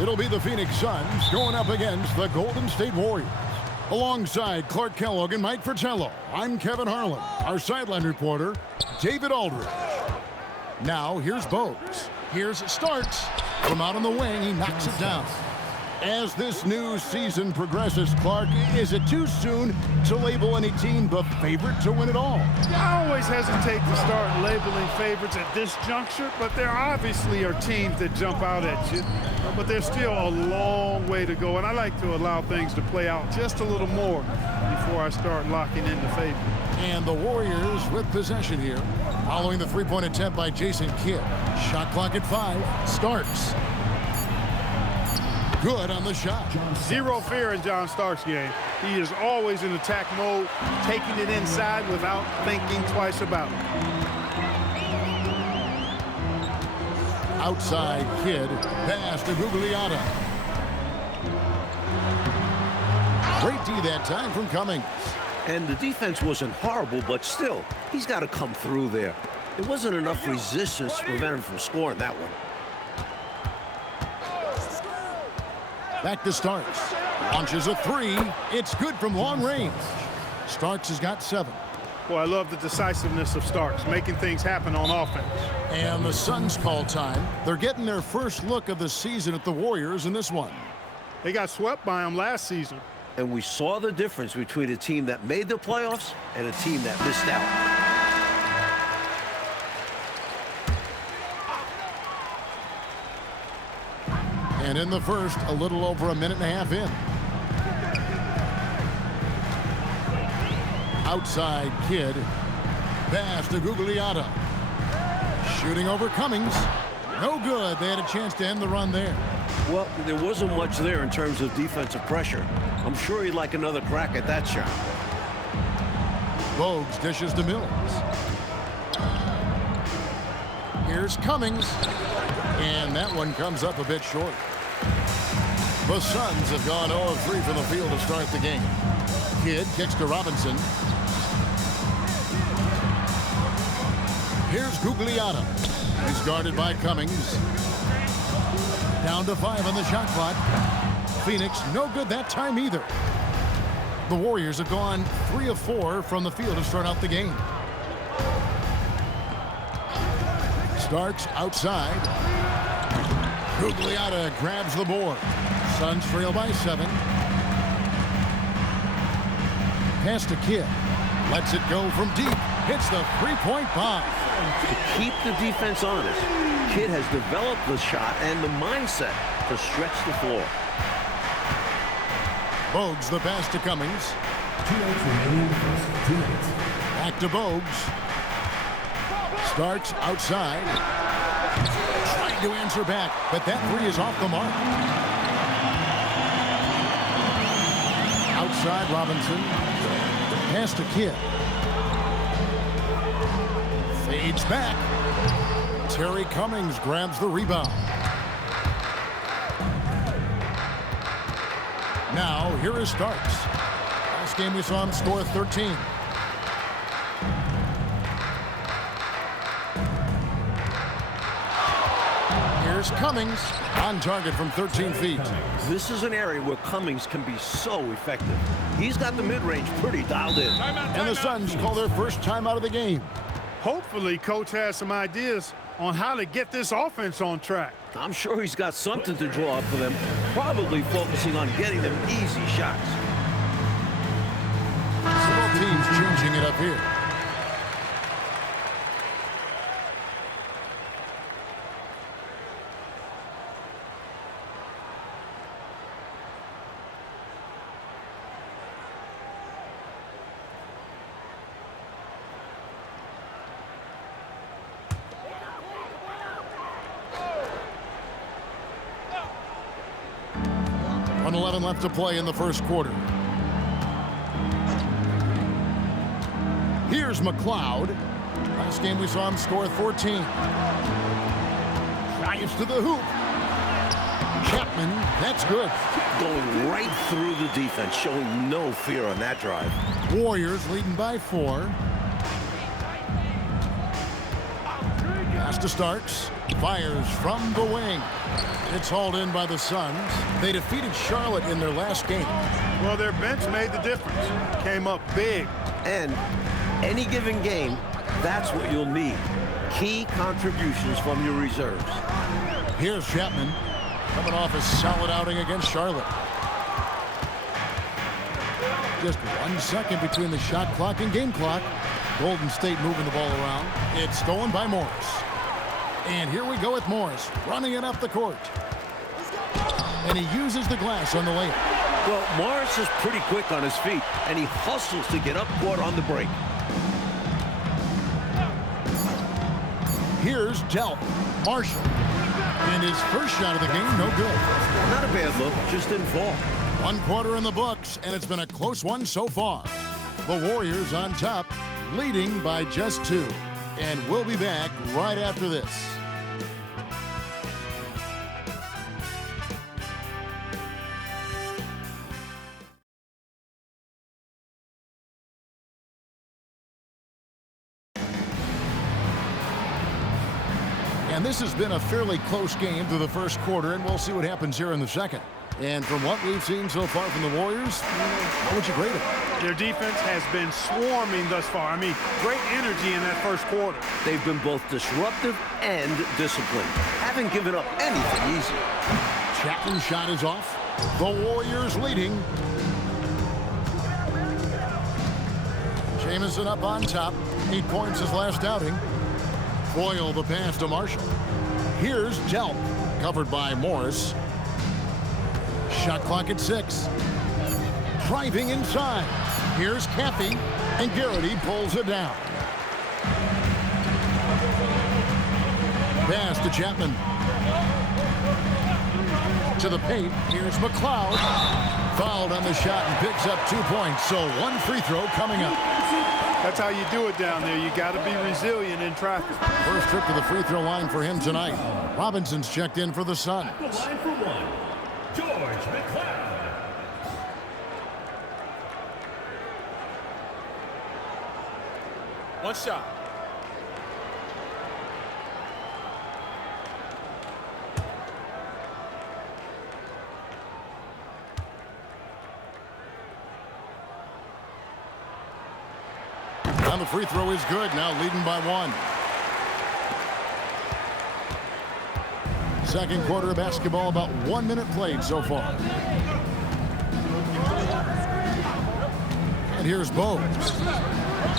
It'll be the Phoenix Suns going up against the Golden State Warriors. Alongside Clark Kellogg and Mike Fratello, I'm Kevin Harlan. Our sideline reporter, David Aldridge. Now, here's Bogues. Here's Starks. From out on the wing, he knocks it down. As this new season progresses, Clark, is it too soon to label any team the favorite to win it all? I always hesitate to start labeling favorites at this juncture, but there obviously are teams that jump out at you. But there's still a long way to go, and I like to allow things to play out just a little more before I start locking in the favorite. And the Warriors with possession here, following the three-point attempt by Jason Kidd. Shot clock at 5. Starks. Good on the shot. Zero fear in John Starks' game. He is always in attack mode, taking it inside without thinking twice about it. Outside Kidd, pass to Gugliotta. Great D that time from Cummings. And the defense wasn't horrible, but still, he's got to come through there. There wasn't enough resistance to prevent him from scoring that one. Back to Starks. Launches a 3. It's good from long range. Starks has got 7. Boy, I love the decisiveness of Starks, making things happen on offense. And the Suns call time. They're getting their first look of the season at the Warriors in this one. They got swept by them last season. And we saw the difference between a team that made the playoffs and a team that missed out. And in the first, a little over a minute and a half in. Outside Kidd. Pass to Gugliotta. Shooting over Cummings. No good. They had a chance to end the run there. Well, there wasn't much there in terms of defensive pressure. I'm sure he'd like another crack at that shot. Bogues dishes to Mills. Here's Cummings. And that one comes up a bit short. The Suns have gone 0 of 3 from the field to start the game. Kidd kicks to Robinson. Here's Gugliotta. He's guarded by Cummings. Down to 5 on the shot clock. Phoenix, no good that time either. The Warriors have gone 3 of 4 from the field to start out the game. Starks outside. Gugliotta grabs the board. Suns trail by 7. Pass to Kidd. Lets it go from deep. Hits the three-point bomb. To keep the defense honest, Kidd has developed the shot and the mindset to stretch the floor. Bogues the pass to Cummings. 2 minutes remaining in the first. 2 minutes. Back to Bogues. Starks outside. Trying to answer back, but that 3 is off the mark. Outside Robinson. Pass to Kidd. Fades back. Terry Cummings grabs the rebound. Now, here is Starks. Last game we saw him score 13. Here's Cummings on target from 13 feet. This is an area where Cummings can be so effective. He's got the mid-range pretty dialed in. And the Suns call their first time out of the game. Hopefully, Coach has some ideas on how to get this offense on track. I'm sure he's got something to draw up for them, probably focusing on getting them easy shots. Both teams changing it up here. .11 left to play in the first quarter. Here's McLeod. Last game we saw him score 14. Drives to the hoop. Chapman, that's good. Going right through the defense, showing no fear on that drive. Warriors leading by 4. Pass to Starks. Fires from the wing. It's hauled in by the Suns. They defeated Charlotte in their last game. Well, their bench made the difference. Came up big. And any given game, that's what you'll need. Key contributions from your reserves. Here's Chapman, coming off a solid outing against Charlotte. Just 1 second between the shot clock and game clock. Golden State moving the ball around. It's stolen by Morris. And here we go with Morris, running it up the court. And he uses the glass on the layup. Well, Morris is pretty quick on his feet, and he hustles to get up court on the break. Here's Delp. Marshall. And his first shot of the game, no good. Not a bad look, just didn't fall. 1 quarter in the books, and it's been a close one so far. The Warriors on top, leading by just 2. And we'll be back right after this. And this has been a fairly close game through the first quarter, and we'll see what happens here in the second. And from what we've seen so far from the Warriors, how would you grade it? Their defense has been swarming thus far. I mean, great energy in that first quarter. They've been both disruptive and disciplined. Haven't given up anything easy. Chapman's shot is off. The Warriors leading. Jamison up on top. 8 points his last outing. Foyle the pass to Marshall. Here's Delp, covered by Morris. Shot clock at 6. Driving inside. Here's Caffey, and Garrity pulls it down. Pass to Chapman. To the paint. Here's McLeod. Fouled on the shot and picks up 2 points. So 1 free throw coming up. That's how you do it down there. You got to be resilient in traffic. First trip to the free throw line for him tonight. Robinson's checked in for the Suns. The line for 1, George McLeod. One shot. And the free throw is good, now leading by 1. Second quarter of basketball, about 1 minute played so far. And here's Bogues.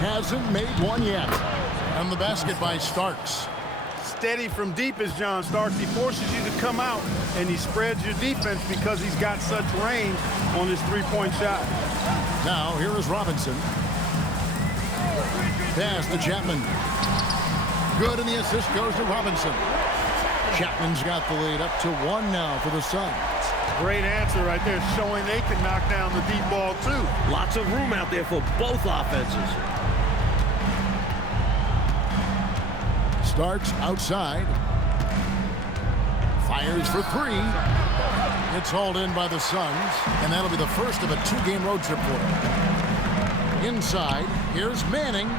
Hasn't made one yet. And the basket by Starks. Steady from deep is John Starks. He forces you to come out, and he spreads your defense because he's got such range on his three-point shot. Now, here is Robinson. Pass to Chapman. Good, and the assist goes to Robinson. Chapman's got the lead up to 1 now for the Suns. Great answer right there, showing they can knock down the deep ball, too. Lots of room out there for both offenses. Starks outside. Fires for 3. It's hauled in by the Suns, and that'll be the first of a 2-game road trip for them. Inside, here's Manning.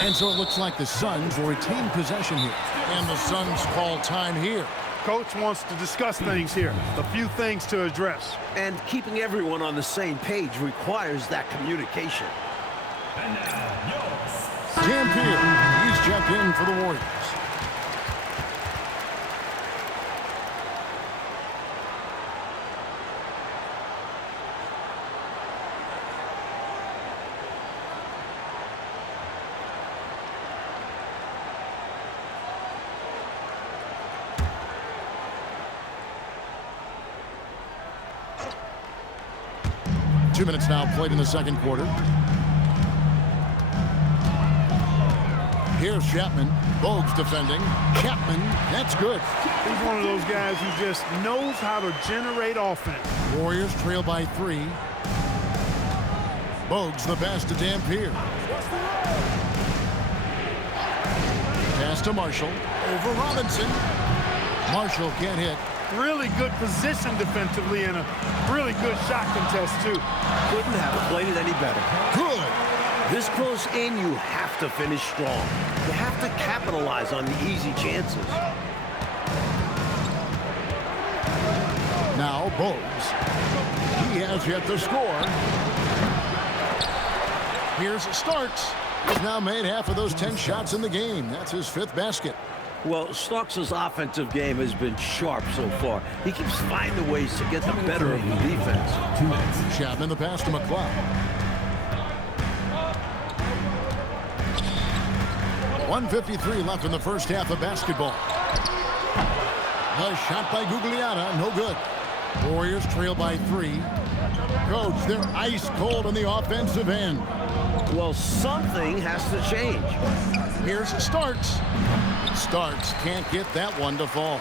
And so it looks like the Suns will retain possession here. And the Suns call time here. Coach wants to discuss things here. A few things to address. And keeping everyone on the same page requires that communication. And now, yours. Dampier, he's checked in for the Warriors. Two minutes now played in the second quarter. Here's Chapman. Bogues defending. Chapman, that's good. He's one of those guys who just knows how to generate offense. Warriors trail by 3. Bogues the pass to Dampier. Pass to Marshall. Over Robinson. Marshall can't hit. Really good position defensively and a really good shot contest, too. Couldn't have played it any better. Good. This close in, you have to finish strong. You have to capitalize on the easy chances. Now Bogues. He has yet to score. Here's Starks. He's now made half of those 10 shots in the game. That's his 5th basket. Well, Starks' offensive game has been sharp so far. He keeps finding ways to get the better of the defense. Chapman the pass to McLeod. 1:53 left in the first half of basketball. The shot by Gugliotta, no good. Warriors trail by 3. Coach, they're ice cold on the offensive end. Well, something has to change. Here's Starks. Starks can't get that one to fall.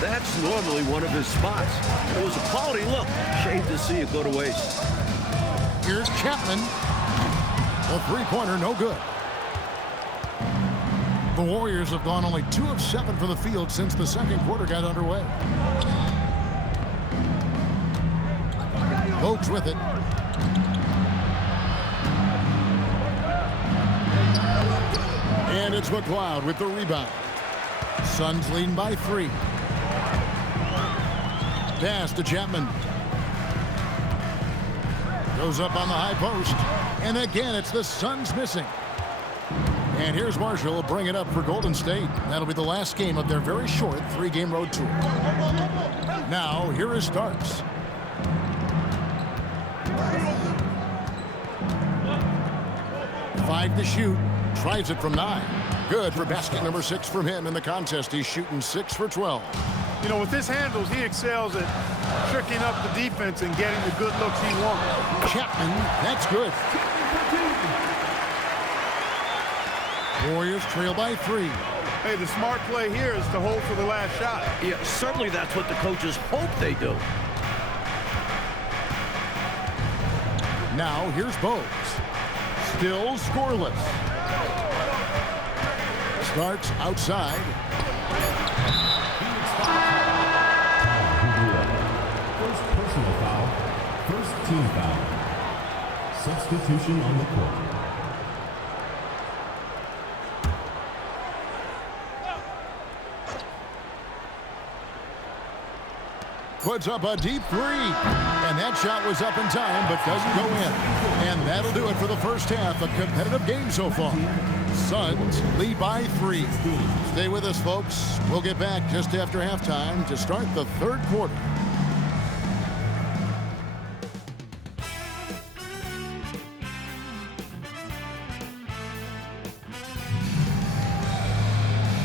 That's normally one of his spots. It was a quality look. Shame to see it go to waste. Here's Chapman. The three-pointer, no good. The Warriors have gone only 2 of 7 from the field since the second quarter got underway. Bogues with it. And it's McLeod with the rebound. Suns leading by 3. Pass to Chapman. Goes up on the high post. And again, it's the Suns missing. And here's Marshall bring it up for Golden State. That'll be the last game of their very short 3-game road tour. Now, here is Starks. Five to shoot. Tries it from 9. Good for basket number 6 from him in the contest. He's shooting 6 for 12. You know, with his handles, he excels at tricking up the defense and getting the good looks he wants. Chapman, that's good. Warriors trail by 3. Hey, the smart play here is to hold for the last shot. Yeah, certainly that's what the coaches hope they do. Now, here's Bogues. Still scoreless. Starts outside. First personal foul. First team foul. Substitution on the court. Puts up a deep 3. And that shot was up in time, but doesn't go in. And that'll do it for the first half. A competitive game so far. Suns lead by 3. Stay with us, folks. We'll get back just after halftime to start the third quarter.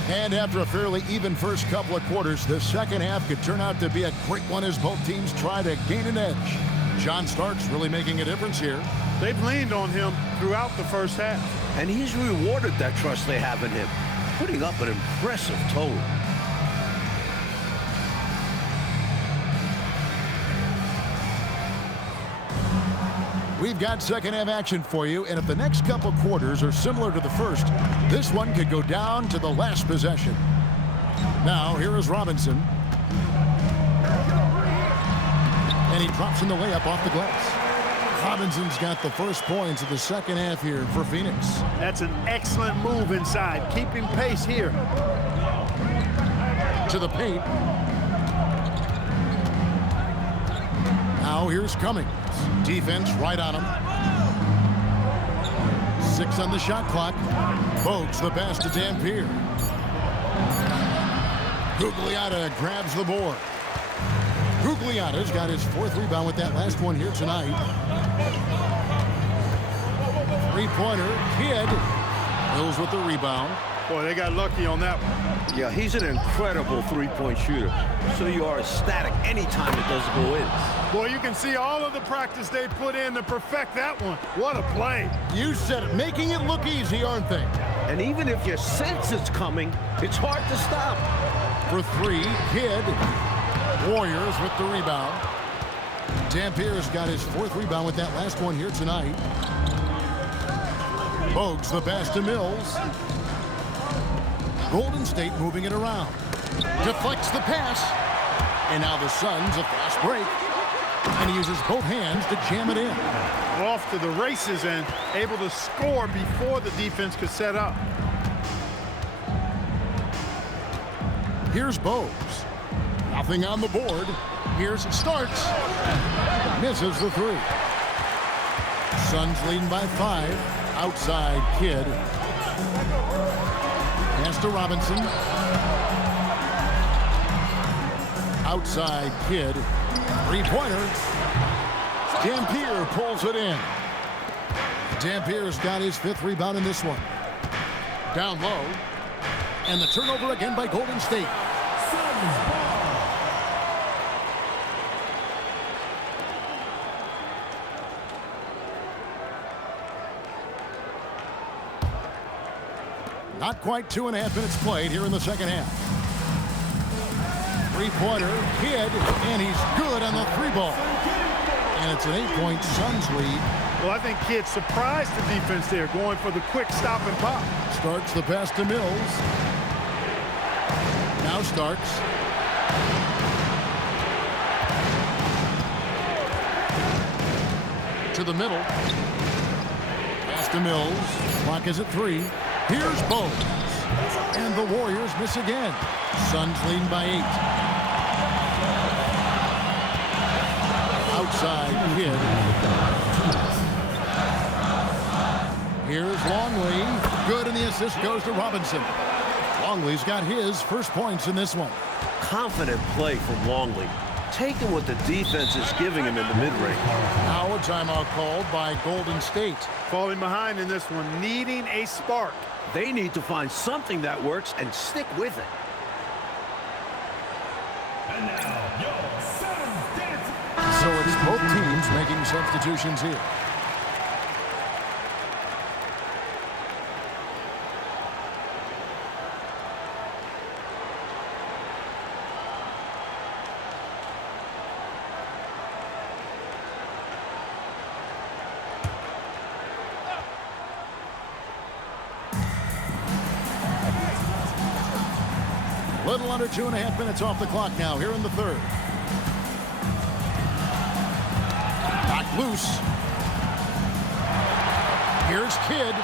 And after a fairly even first couple of quarters, the second half could turn out to be a great one as both teams try to gain an edge. John Starks really making a difference here. They've leaned on him throughout the first half. And he's rewarded that trust they have in him, putting up an impressive total. We've got second half action for you, and if the next couple quarters are similar to the first, this one could go down to the last possession. Now, here is Robinson. And he drops in the layup off the glass. Robinson's got the first points of the second half here for Phoenix. That's an excellent move inside, keeping pace here. To the paint. Now here's Cummings. Defense right on him. 6 on the shot clock. Bogues the pass to Dampier. Gugliotta grabs the board. Gugliotta's got his 4th rebound with that last one here tonight. Three-pointer, Kidd. Hills with the rebound. Boy, they got lucky on that one. Yeah, he's an incredible three-point shooter. So you are ecstatic anytime it doesn't go in. Boy, you can see all of the practice they put in to perfect that one. What a play. You said it, making it look easy, aren't they? And even if you sense it's coming, it's hard to stop. For 3, Kidd. Warriors with the rebound. Dampier's got his 4th rebound with that last one here tonight. Bogues the pass to Mills. Golden State moving it around. Deflects the pass. And now the Suns a fast break. And he uses both hands to jam it in. Off to the races and able to score before the defense could set up. Here's Bowes. Nothing on the board. Here's Starks. Misses the three. Suns leading by 5. Outside Kidd. Pass to Robinson. Outside Kidd. Three-pointer. Dampier pulls it in. Dampier's got his 5th rebound in this one. Down low. And the turnover again by Golden State. Not quite 2.5 minutes played here in the second half. Three-pointer, Kidd, and he's good on the 3-ball. And it's an 8-point Suns lead. Well, I think Kidd surprised the defense there, going for the quick stop and pop. Starts the pass to Mills. Now Starks. To the middle. Pass to Mills. Clock is at 3. Here's Bowes. And the Warriors miss again. Suns leading by 8. Outside Kidd. Here's Longley. Good, and the assist goes to Robinson. Longley's got his first points in this one. Confident play from Longley. Taking what the defense is giving him in the mid-range. Now a timeout called by Golden State. Falling behind in this one, needing a spark. They need to find something that works and stick with it. And now, your Suns dance. So it's both teams making substitutions here. Little under 2.5 minutes off the clock now here in the third. Knocked loose. Here's Kidd.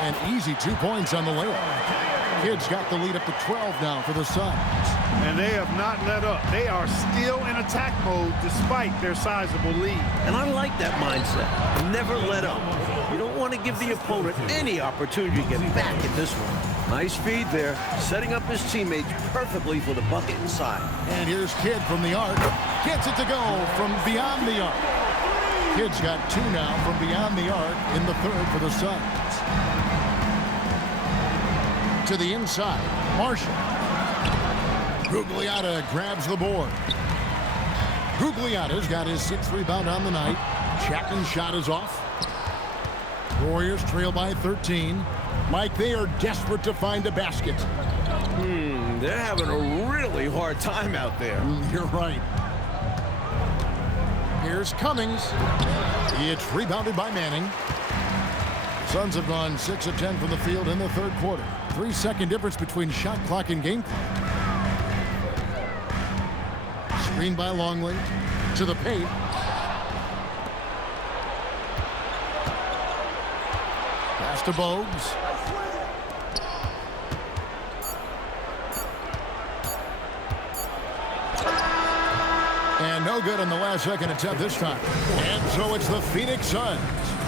An easy 2 points on the layup. Kidd's got the lead up to 12 now for the Suns. And they have not let up. They are still in attack mode despite their sizable lead. And I like that mindset. Never let up. You don't want to give the opponent any opportunity to get back in this one. Nice feed there, setting up his teammates perfectly for the bucket inside. And here's Kidd from the arc. Gets it to go from beyond the arc. Kidd's got 2 now from beyond the arc in the third for the Suns. To the inside, Marshall. Gugliotta grabs the board. Gugliotta's got his 6th rebound on the night. Chapman's shot is off. Warriors trail by 13. Mike, they are desperate to find a basket. They're having a really hard time out there. You're right. Here's Cummings. It's rebounded by Manning. Suns have gone 6 of 10 from the field in the third quarter. 3-second difference between shot clock and game clock. Screen by Longley. To the paint. Pass to Bowes. And no good on the last second attempt this time. And so it's the Phoenix Suns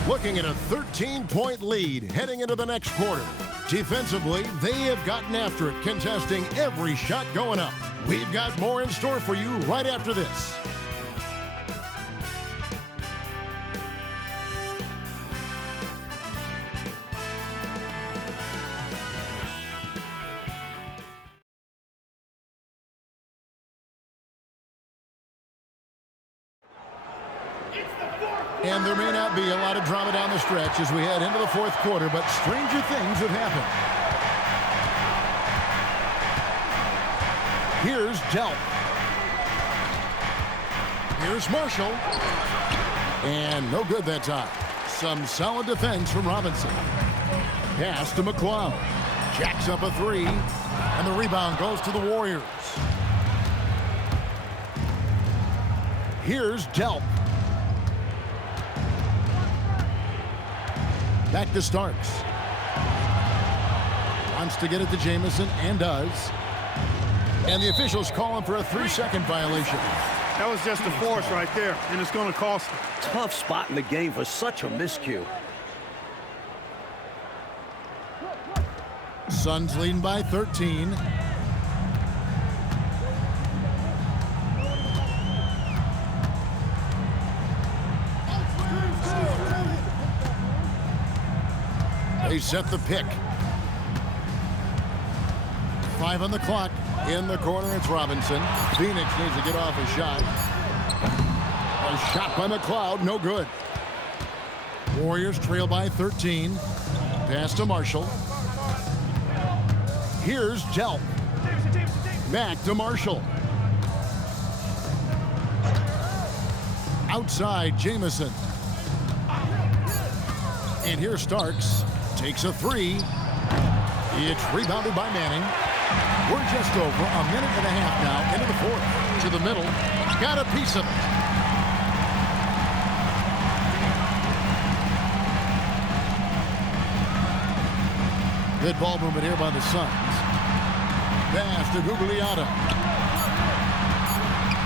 looking at a 13-point lead heading into the next quarter. Defensively, they have gotten after it, contesting every shot going up. We've got more in store for you right after this. And there may not be a lot of drama down the stretch as we head into the fourth quarter, but stranger things have happened. Here's Delp. Here's Marshall. And no good that time. Some solid defense from Robinson. Pass to McCloud. Jacks up a 3. And the rebound goes to the Warriors. Here's Delp. Back to Starks. Wants to get it to Jamison and does. And the officials call him for a 3-second violation. That was just a force right there, and it's going to cost them. Tough spot in the game for such a miscue. Suns leading by 13. They set the pick. 5 on the clock. In the corner, it's Robinson. Phoenix needs to get off a shot. A shot by McLeod, no good. Warriors trail by 13. Pass to Marshall. Here's Delp. Back to Marshall. Outside, Jamison. And here's Starks. Takes a 3. It's rebounded by Manning. We're just over a minute and a half now into the fourth. To the middle. Got a piece of it. Good ball movement here by the Suns. Pass to Gugliotta.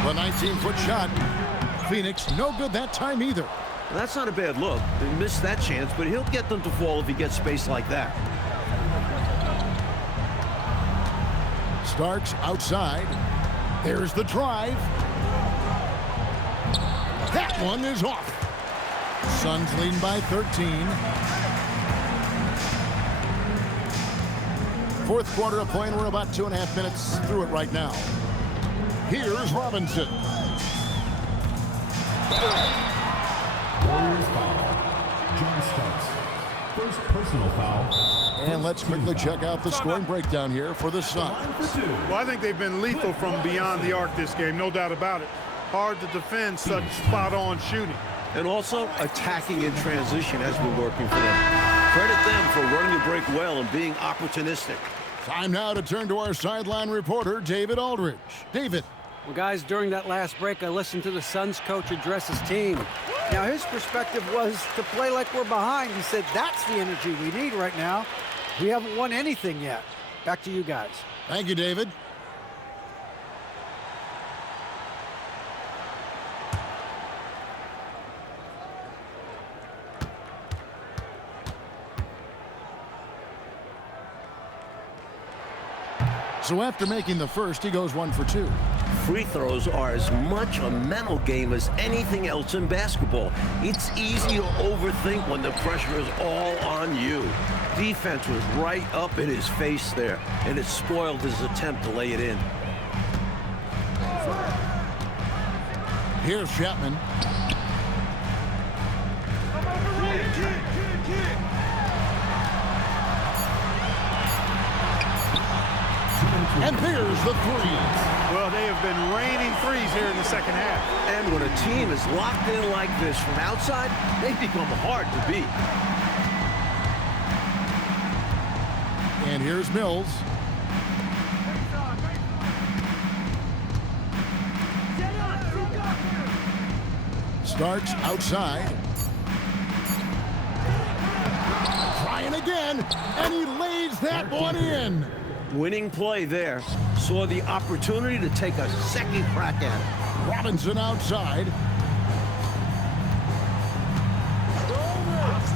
The 19-foot shot. Phoenix, no good that time either. That's not a bad look. They missed that chance, but he'll get them to fall if he gets space like that. Starks outside. There's the drive. That one is off. Suns leading by 13. Fourth quarter of play, and we're about 2.5 minutes through it right now. Here's Robinson. Warriors foul. John Starks. First personal foul. And let's quickly check out the scoring breakdown here for the Suns. Well, I think they've been lethal from beyond the arc this game, no doubt about it. Hard to defend such spot-on shooting. And also, attacking in transition has been working for them. Credit them for running the break well and being opportunistic. Time now to turn to our sideline reporter, David Aldridge. David. Well, guys, during that last break, I listened to the Suns coach address his team. Now, his perspective was to play like we're behind. He said, that's the energy we need right now. We haven't won anything yet. Back to you guys. Thank you, David. So after making the first, he goes 1 for 2. Free throws are as much a mental game as anything else in basketball. It's easy to overthink when the pressure is all on you. Defense was right up in his face there, and it spoiled his attempt to lay it in. Here's Chapman. And there's the three. Well, they have been raining threes here in the second half. And when a team is locked in like this from outside, they become hard to beat. And here's Mills. Starks outside. Trying again, and he lays that one in. Winning play there. Saw the opportunity to take a second crack at it. Robinson outside.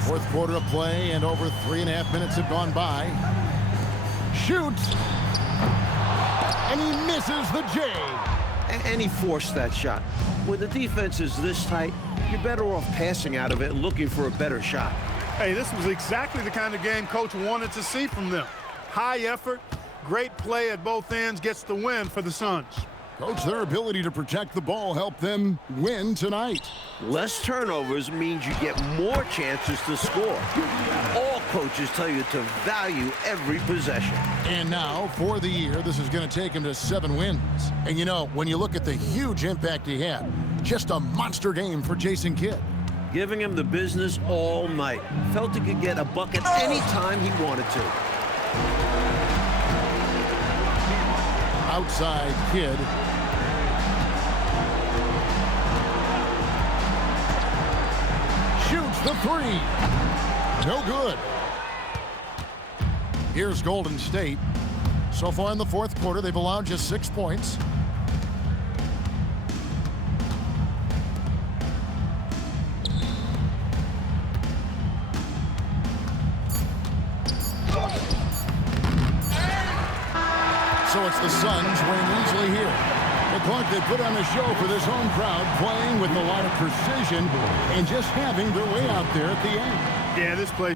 Fourth quarter of play, and over 3.5 minutes have gone by. Shoots. And he misses the J. And he forced that shot. When the defense is this tight, you're better off passing out of it and looking for a better shot. Hey, this was exactly the kind of game Coach wanted to see from them. High effort, great play at both ends, gets the win for the Suns. Coach, their ability to protect the ball helped them win tonight. Less turnovers means you get more chances to score. All coaches tell you to value every possession. And now, for the year, this is going to take him to 7 wins. And you know, when you look at the huge impact he had, just a monster game for Jason Kidd. Giving him the business all night. Felt he could get a bucket anytime he wanted to. Outside Kidd. The three. No good. Here's Golden State. So far in the fourth quarter, they've allowed just 6 points. So it's the Suns winning easily here. But Clark, they put on a show for this home crowd, playing with a lot of precision and just having their way out there at the end. Yeah, this play